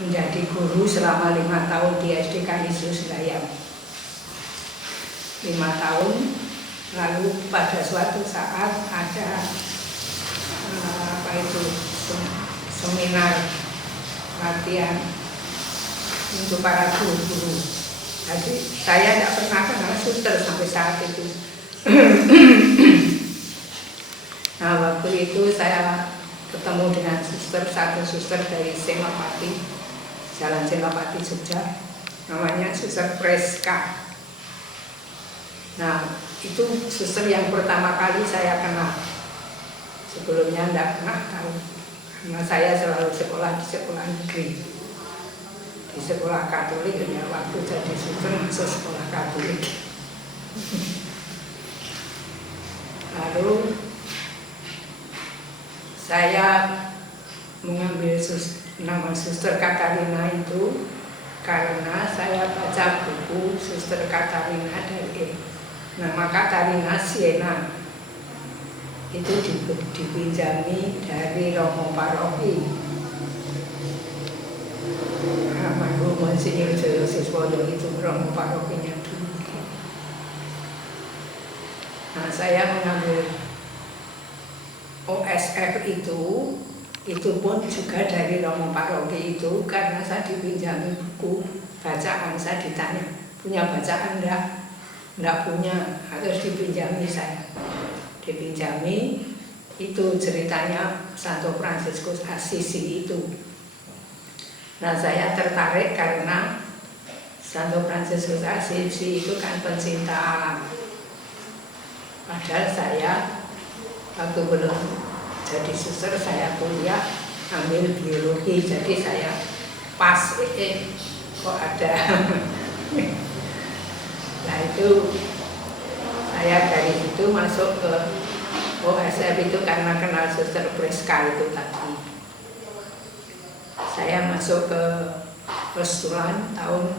menjadi guru selama 5 tahun di SD Kalisus Layam. 5 tahun, lalu pada suatu saat ada seminar latihan untuk para guru-guru. Jadi saya tidak pernah kenal suster sampai saat itu. Nah, waktu itu saya ketemu dengan satu suster dari Senopati, Jalan Senopati Jogja, namanya Suster Preska. Nah, itu suster yang pertama kali saya kenal. Sebelumnya tidak pernah tahu, karena saya selalu sekolah di sekolah negeri, di sekolah Katolik. Ya, waktu jadi suster masuk sekolah Katolik. Lalu saya mengambil nama Suster Katarina itu karena saya baca buku Suster Katarina dari nama Katarina Siena. Itu dipinjami dari Romo Paroki almarhum Monsinyur Joyo Siswoyo, itu Romo Parokinya dulu. Nah, saya mengambil OSF itu pun juga dari Romo Paroki itu, karena saya dipinjami buku bacaan. Saya ditanya, punya bacaan enggak? Enggak punya, harus dipinjami saya. Dipinjami, itu ceritanya Santo Fransiskus Assisi itu. Nah, saya tertarik karena Santo Fransiskus Assisi itu kan pencinta alam. Padahal saya waktu belum jadi suster, saya kuliah ambil biologi, jadi saya pas kok ada. Nah, itu saya dari itu masuk ke OSF itu karena kenal Suster Preska itu tadi. Saya masuk ke postulan tahun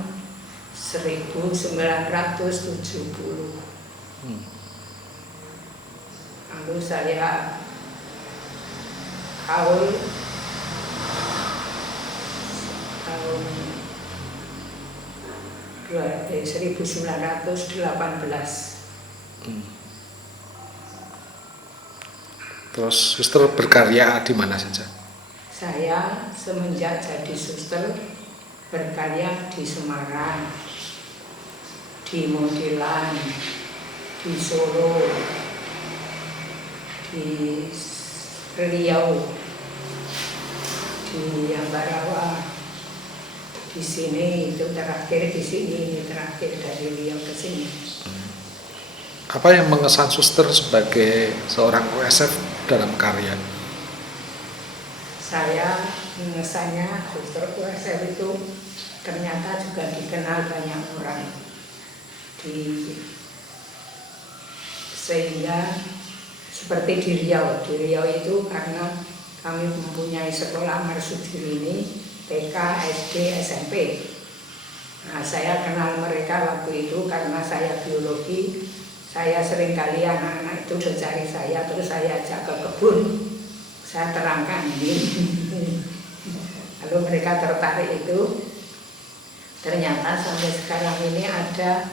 1970. Lalu saya tahun 1918. Terus suster berkarya di mana saja? Saya semenjak jadi suster berkarya di Semarang, di Muntilan, di Solo, di Riau, di Ambarawa, di sini itu terakhir, di sini ini terakhir, dari Riau ke sini. Apa yang mengesan suster sebagai seorang OSF dalam karya? Saya mengesannya suster OSF itu ternyata juga dikenal banyak orang, sehingga seperti di Riau itu karena kami mempunyai sekolah Marsudirini, TK, SD, SMP. Nah, saya kenal mereka waktu itu karena saya biologi. Saya sering kali anak-anak itu mencari saya, terus saya ajak ke kebun, saya terangkan ini. Lalu mereka tertarik itu. Ternyata sampai sekarang ini ada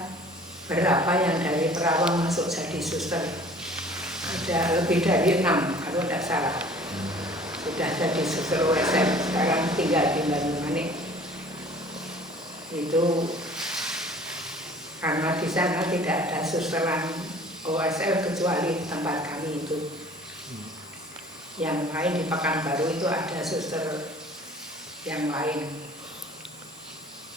berapa yang dari perawang masuk jadi suster. Ada lebih dari 6 kalau tidak salah. Sudah jadi suster OSF, sekarang tinggal di Banyumanik. Itu karena di sana tidak ada susteran OSF kecuali tempat kami itu. Yang lain di Pekanbaru itu ada suster yang lain.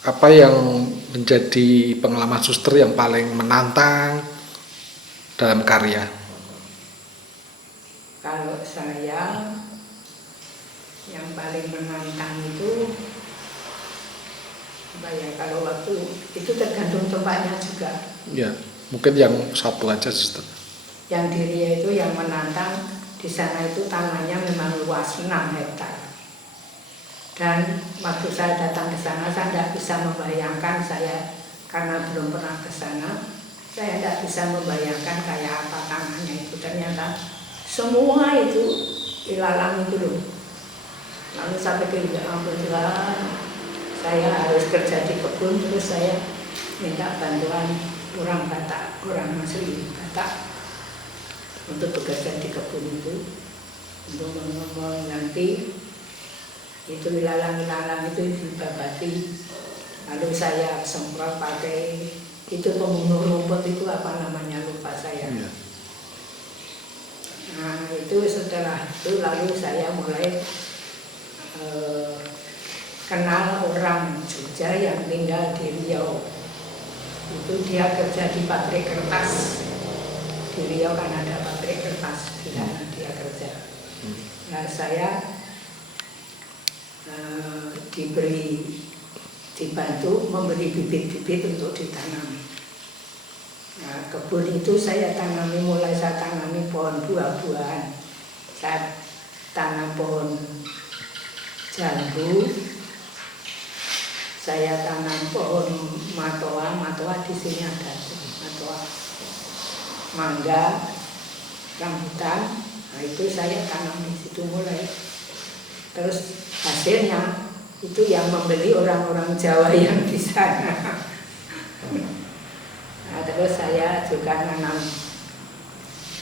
Apa yang menjadi pengalaman suster yang paling menantang dalam karya? Kalau saya yang paling menantang itu kalau waktu itu tergantung tempatnya juga. Ya, mungkin yang satu aja suster. Yang di Riau itu yang menantang, di sana itu tanahnya memang luas 6 hektar. Dan waktu saya datang ke sana, saya tidak bisa membayangkan, saya karena belum pernah ke sana, saya tidak bisa membayangkan kayak apa tanahnya itu. Ternyata semua itu ilalang itu loh. Lalu saya pikir, ya ampun Tuhan, saya harus kerja di kebun, terus saya minta bantuan orang Batak, orang asli Batak untuk bekerja di kebun itu, untuk mengganti itu ilalang-ilalang itu dibabati. Lalu saya semprot pakai itu pembunuh rumput itu apa namanya lupa saya. Iya. Nah itu setelah itu lalu saya mulai kenal orang Jogja yang tinggal di Riau. Itu dia kerja di pabrik kertas. Di Riau kan ada pabrik kertas, di sana dia kerja. Nah saya dibantu memberi bibit-bibit untuk ditanam. Nah, kebun itu saya tanami, mulai saya tanami pohon buah-buahan. Saya tanam pohon jambu, saya tanam pohon matoa di sini ada matoa, mangga, rambutan. Nah itu saya tanam di situ mulai. Terus hasilnya itu yang membeli orang-orang Jawa yang di sana. Nah, terus saya juga nanam,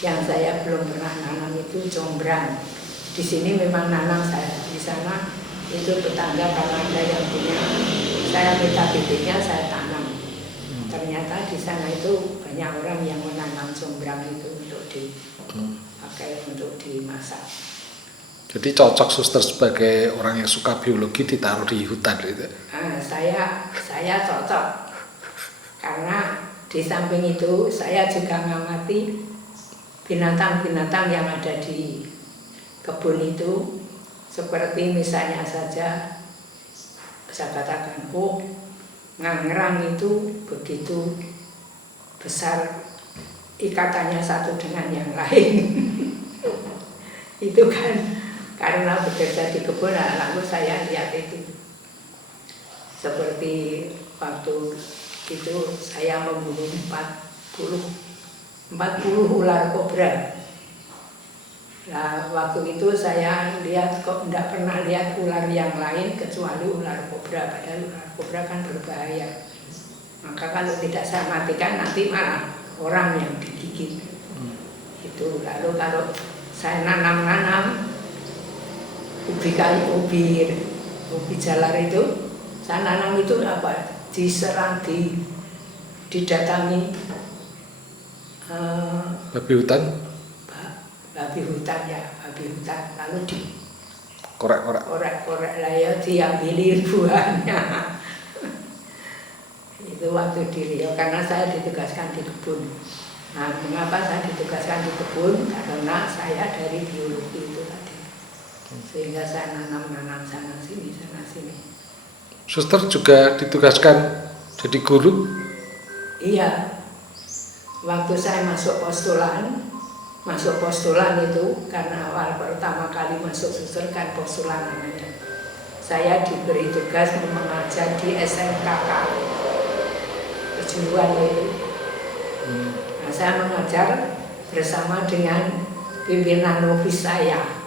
yang saya belum pernah nanam itu combrang. Di sini memang nanam, saya di sana itu tetangga kalau ada yang punya, saya minta bibitnya saya tanam. Ternyata di sana itu banyak orang yang menanam combrang itu untuk dipakai untuk dimasak. Jadi cocok suster sebagai orang yang suka biologi ditaruh di hutan gitu. Nah, saya cocok karena di samping itu saya juga mengamati binatang-binatang yang ada di kebun itu, seperti misalnya saja saya katakan, ngangrang itu begitu besar ikatannya satu dengan yang lain. Itu kan karena bekerja di kebun, lalu saya lihat itu. Seperti waktu itu saya membunuh 40 ular kobra. Nah, waktu itu saya lihat kok tidak pernah lihat ular yang lain kecuali ular kobra, padahal ular kobra kan berbahaya. Maka kalau tidak saya matikan nanti malah orang yang digigit. Itu lalu kalau saya nanam ubi kayu, ubi jalar itu, saya nanam itu apa? Diserang, didatangi babi hutan. Babi hutan ya, babi hutan. Lalu korek lah ya, diambilin buahnya. Itu waktu di Riau, karena saya ditugaskan di kebun. Nah, mengapa saya ditugaskan di kebun? Karena saya dari biologi itu tadi. Sehingga saya nanam sana sini. Suster juga ditugaskan jadi guru? Iya. Waktu saya masuk postulan itu, karena awal pertama kali masuk suster kan postulan namanya. Saya diberi tugas mengajar di SMKK kejuruan itu. Nah, saya mengajar bersama dengan pimpinan novis saya.